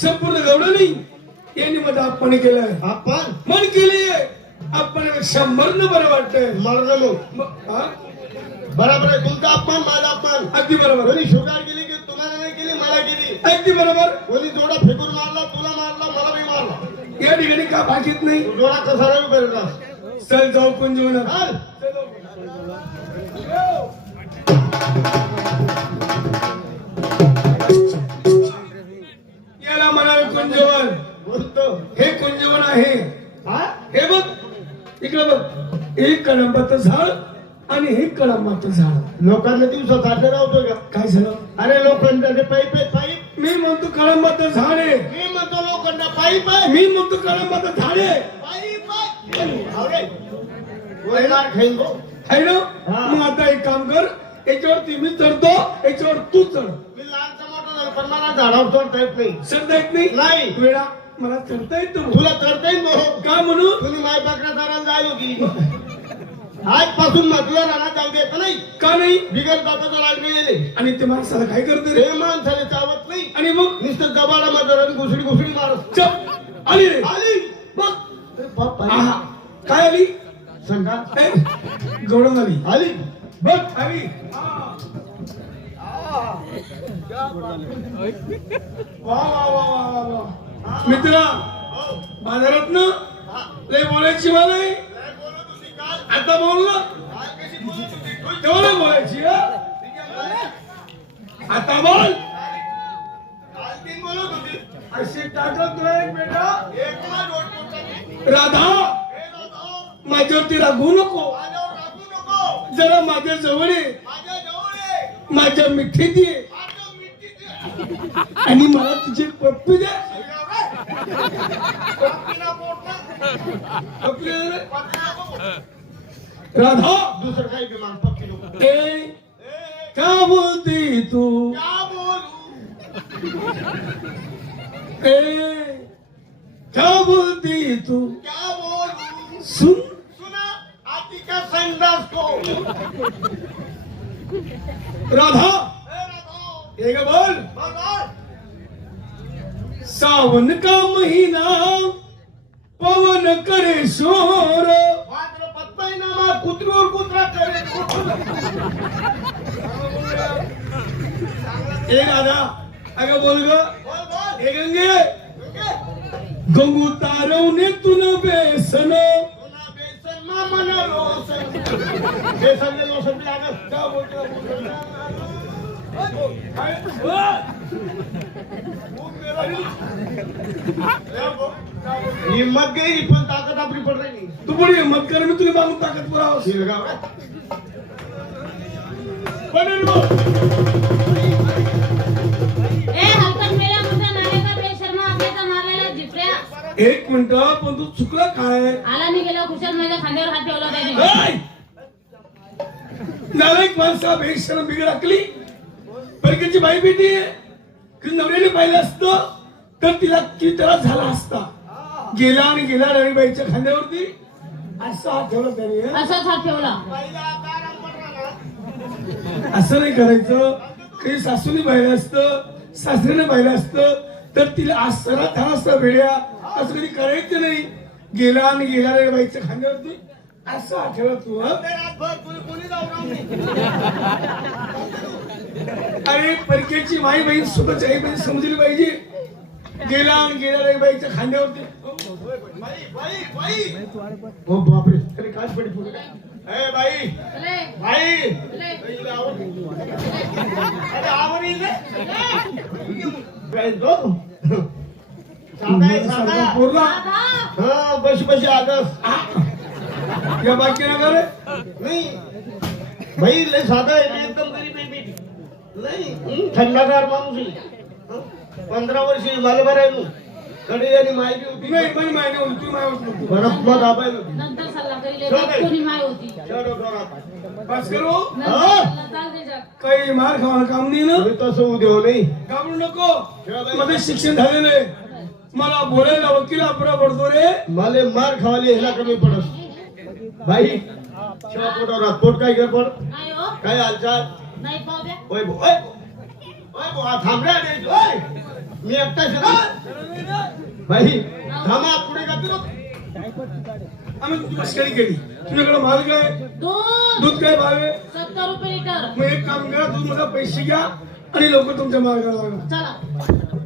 संपूर्ण गवडणी यांनी मध्ये आपण केलं. आपण मन केली आपण 100 बरं वाटतंय. मरलो हा? बरोबर आहे. तुमचा अपमान माझा अपमान. अगदी बरोबर. कोणी शुगार केली की तुम्हाला नाही केली मला केली. अगदी बरोबर. कोणी जोडा फेकून मारला तुला मारला मला बी मारला. या ठिकाणी का भाषेत नाही. जोडा कसा राहू करता. चल जाऊ कुंजवना. याला म्हणावे कुंजवन. बोलतो हे कुंजवन आहे. हा हे बघ इकडे बघ. एक कळंबाचं झाड आणि हे कळंबाचं झाड. लोकांना दिवसात साठे राहतो का. काय झालं. अरे लोखंडाचे पाईप आहेत पाईप. मी म्हणतो कळंबाचं झाड आहे. मी म्हणतो लोखंड पाईप आहे. मी म्हणतो कळंबाचं झाड आहे. पाईप आहे. अरे वैनार खाईन गो. आहे ना. हा. मग आता एक काम कर. याच्यावरती मी चढतो याच्यावर तू चढ. मी लहानचा मोठा झालो पण मला झाडावर चढता येत नाही. चढता येत नाही. नाही. वेळा मला चढता येतं. तुला चढता येईल भाऊ. का म्हणू. तुम्ही माय पाकड्या दाराला जायला होती. आजपासून म्हटलं राणा जाऊ देत नाही. का नाही. बिगर दाताचा लागले गेले आणि ते माणसाला काय करते रे. हे माणसाने चावत नाही. आणि मग नुसतं जबाडा माझा घुसडी घुसडी मारत चप आली रे. आली. बघ अरे बाप आली. आहा. काय आली. संघा गवडण आली. आली. बघ आली. वा वा वा वा वा वा. मित्रा बाजारात ना लय बोलायची मला आहे. काय बोलत होती काल. आता बोलला काय कशी बोलत होती. तेवढं बोलायची हा? आता बोल. काल ती बोलत होती. अशी टाकत नाही बेटा. एक मला डोट पोटाने. राधा हे राधा, माझ्यावरती रागवू नको. माझ्यावर रागू नको. जरा माझ्या जवळ ये. माझ्या जवळ ये. माझ्या मिठीत ये. माझ्या मिठीत ये. आणि मला तुझी पप्पी दे. पप्पीला पोट ना. पप्पी दे रे. पप्पीला पोट. राधा दुसरं काही विमान पप्पी नको. ए क्या बोलती तू. क्या बोलू. ए क्या बोलती तू. क्या बोलू. सुन सुना आती का संदास को. राधा हे राधा, एक बोल. बोल. सावन का महीना पवन करे शोर. मात्र पद्मनामा कुत्रीवर कुत्रा करे. ए राधा अगं बोल ग. बोल बोल. ए गंगे ओके. गंगू तारवणे तुन बेसन. पुन्हा बेसन मा मन रोसन. बेसन ले लोसन लागत. का बोलतो हिम्मत गई पण ताकद आपली पड रही. तू पुढे हिम्मत कर. मी तुला मागून ताकद पुराव. शिरगाव पडेल बघ. ए हलकट मेल्या मुद्दा नाले का बेशर्मा आपल्याचा मारलेला जिपऱ्या. एक मिनिट पण तू चुकला काय. आला मी गेला खुशाल माझ्या खांद्यावर हात ठेवला त्याने. नालायक माणसा बेशरम बिघड टाकली. परकेची बाई बेटी आहे. नवऱ्याने पाहिलं असतं तर तिला किती त्रास झाला असता. गेला आणि गेला रविबाईच्या खांद्यावरती असा हात ठेवला त्याने. असाच हात ठेवला. असं नाही करायचं. काही सासूने पाहिलं असतं सासऱ्याने पाहिलं असतं तर तिला आज सरा था असता भेड्या. असं कधी करायचं नाही. गेला आणि गेला रविबाईच्या खांद्यावरती असं हात ठेवला तू. अरे परकेची माई बहीण स्वतःची आई बहीण समजली पाहिजे. गेला आणि गेला रविबाईच्या खांद्यावरती. ओ बापरे तरी काय पडी पुढे. ए बाई ले बाई ले अरे आवरी ले. काय तो साधा पोरला राधा हा बशी बशी आगस. या बाकी ना करे नाही बाई लय साधा आहे एकदम गरीब आहे. नाही थंडगार माणूस आहे. 15 वर्षी मला बरं कडे आणि माहिती होती. नाही पण माहिती होती. तू माहिती होती. बरं दाबायला होती. नंतर सल्ला करीले कोणी माय होती. बस करू. नंतर सल्ला चाल दे जा. काही मार खावायला काम नाही ना. तसं उद्या नाही. घाबरू नको. मध्ये शिक्षण झालेलं आहे. मला बोलायला वकील अपरा पडतो रे. मला मार खावाले ह्याला कमी पडस. बाई शिवा पोटावर पोट काय कर पड. नाही हो काय हालचाल. नाही पाहू द्या. ओय थांबड्या मी एकटा बाई थांबा पुढे का आम्ही तुझी मस्करी केली. तुझ्याकडे माल काय? दूध दूध काय भाव आहे? 70 रुपये लिटर. मग एक काम करा, दूध मला पैसे घ्या आणि लोक तुमच्या मार्गाला लागा. चला